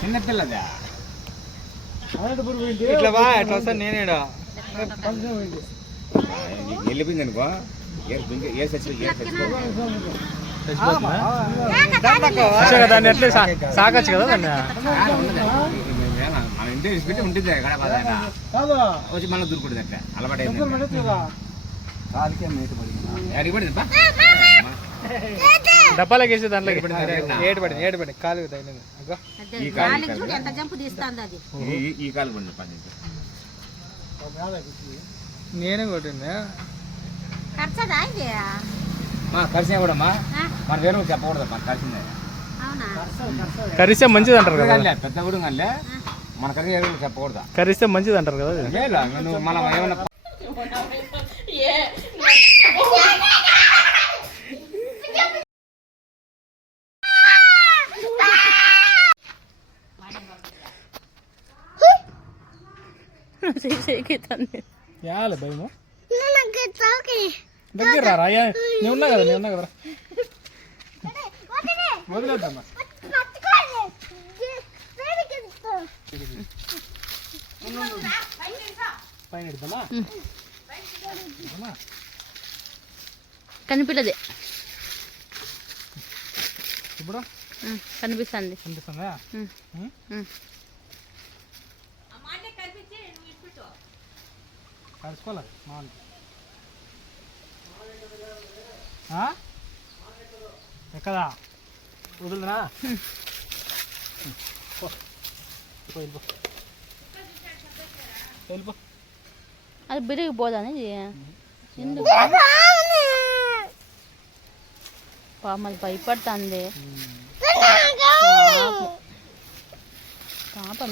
చిన్నపిల్లదా ఇట్లా బా ఎట్లా వస్తాను నేనేడా వెళ్ళిపోయింది అనుకో ఏ దుంగ- ఏ సచ్చి ఏ చచ్చిపో దాన్ని ఎట్లా సాగచ్చు కదా దాన్ని మన ఇంటి పెట్టి ఉంటుంది గడప వచ్చి మళ్ళీ దూరుకుంటుంది అట్లా అలవాటు అడిగి పడింది బా. డబ్బాలోకి వేసి పడింది. ఏడు పడింది ఏడు పడింది. కాలు ఎంత జంపు తీస్తుంది అది. ఈ- ఈ- ఈ కాలు పడింది పని నేనే కొట్టింది? ఖర్చదా మా కలిసినా కూడా? మన వేరే చెప్పకూడదు మన కలిసిందే అవునా? కరిస్తే మంచిది అంటారు కదా పెద్ద కూడా మన కలిసి చెప్పకూడదు? కరిస్తే మంచిది అంటారు కదా నువ్వు మళ్ళీ ఏమన్నా యాలే భయము దగ్గర రా అయ్యా నేను ఉన్నా కదా నేను ఉన్నా కదా వదిలేద్దమ్మా పైన ఎడతామా కనిపించదు ఇప్పుడు కనిపిస్తుంది కనిపిస్తుందా ఉం? కలుసుకోవాలి మామూలు? ఎక్కదా పో, వెళ్ళిపో. అది బిరిగి పోదని ఎందుకు? పాపం భయపడుతుంది. పాపం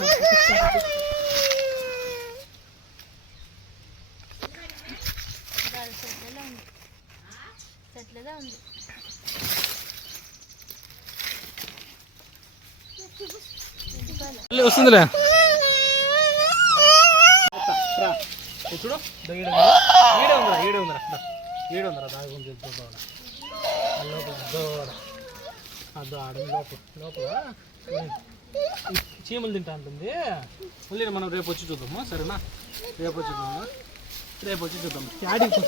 ఉంది మళ్ళీ వస్తుందిలే చూడు ఈడ ఉంది. ఈడే ఉందిరా ఈడే ఉందిరా దో. ఈడే ఉందిరా దాగి ఉంది దో దోడ. ఆ లోపల దోడ అదో ఆడ ఉంది లోపల లోపల చీమలు తింటా ఉంటుంది మళ్ళీ మనం రేపు వచ్చి చూద్దామా సరేనా రేపు వచ్చి చూద్దామా రేపు వచ్చి చూద్దాం యాడికి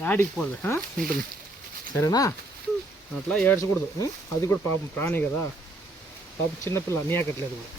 యాడికి పోదు? ఉంటుంది సరేనా? అట్లా ఏడ్చకూడదు. అది కూడా పాపం ప్రాణి కదా. పాపం చిన్నపిల్ల నీ అక్కట్లేదు కూడా.